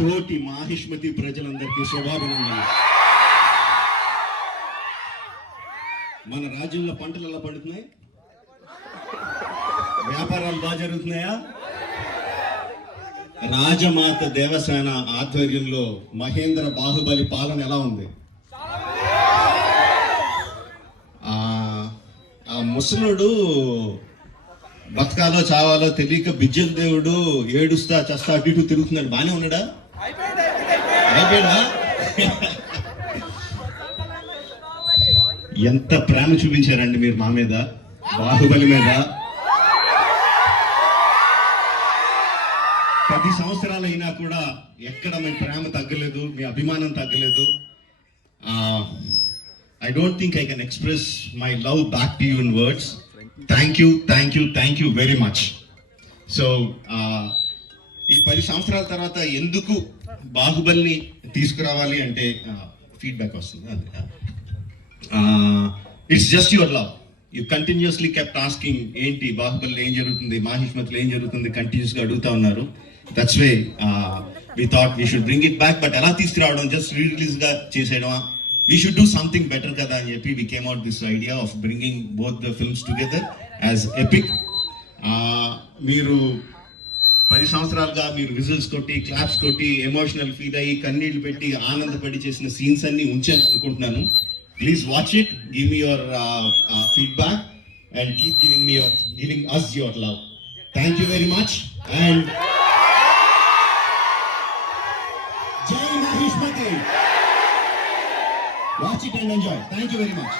తోటి మాహిష్మతి ప్రజలందరికీ శుభాభినందనలు. మన రాజ్యంలో పంటలు ఎలా పండుతున్నాయి? వ్యాపారాలు బాగా జరుగుతున్నాయా? రాజమాత దేవసేన ఆధ్వర్యంలో మహేంద్ర బాహుబలి పాలన ఎలా ఉంది? ఆ ముసలుడు బతకాలో చావాలో తెలియక బిజ్జల దేవుడు ఏడుస్తా చస్తా అటు ఇటు తిరుగుతున్నాడు. బానే ఉన్నాడా? అయిపోయాడా? ఎంత ప్రేమ చూపించారండి మీరు మా మీద, బాహుబలి మీద. 10 సంవత్సరాలు అయినా కూడా ఎక్కడ మీ ప్రేమ తగ్గలేదు, మీ అభిమానం తగ్గలేదు. I don't think I can express my love back to you in words. Thank you very much. So ఈ 10 సంవత్సరాల తర్వాత ఎందుకు బాహుబలిని తీసుకురావాలి అంటే ఫీడ్బ్యాక్ వస్తుంది. It's just your love. You continuously kept asking ఏంటి బాహుబలిలో ఏం జరుగుతుంది, మాహిష్మతిలో ఏం జరుగుతుంది, కంటిన్యూస్గా అడుగుతా ఉన్నారు. That's way we thought we should bring it back. But ఎలా తీసుకురావడం, జస్ట్ రిలీజ్గా చేసేయడమా? We should do something better కదా అని చెప్పి we came out this idea of bringing both the films together as epic. మీరు 10 సంవత్సరాలుగా మీరు విజిల్స్ కొట్టి, క్లాప్స్ కొట్టి, ఎమోషనల్ ఫీల్ అయ్యి, కన్నీళ్లు పెట్టి, ఆనందపడి చేసిన సీన్స్ అన్ని ఉంచాను అనుకుంటున్నాను. Please watch it, give me your feedback, and keep giving us your love. Thank you very much, and Jai Mahishmati. Watch it and enjoy. Thank you very much.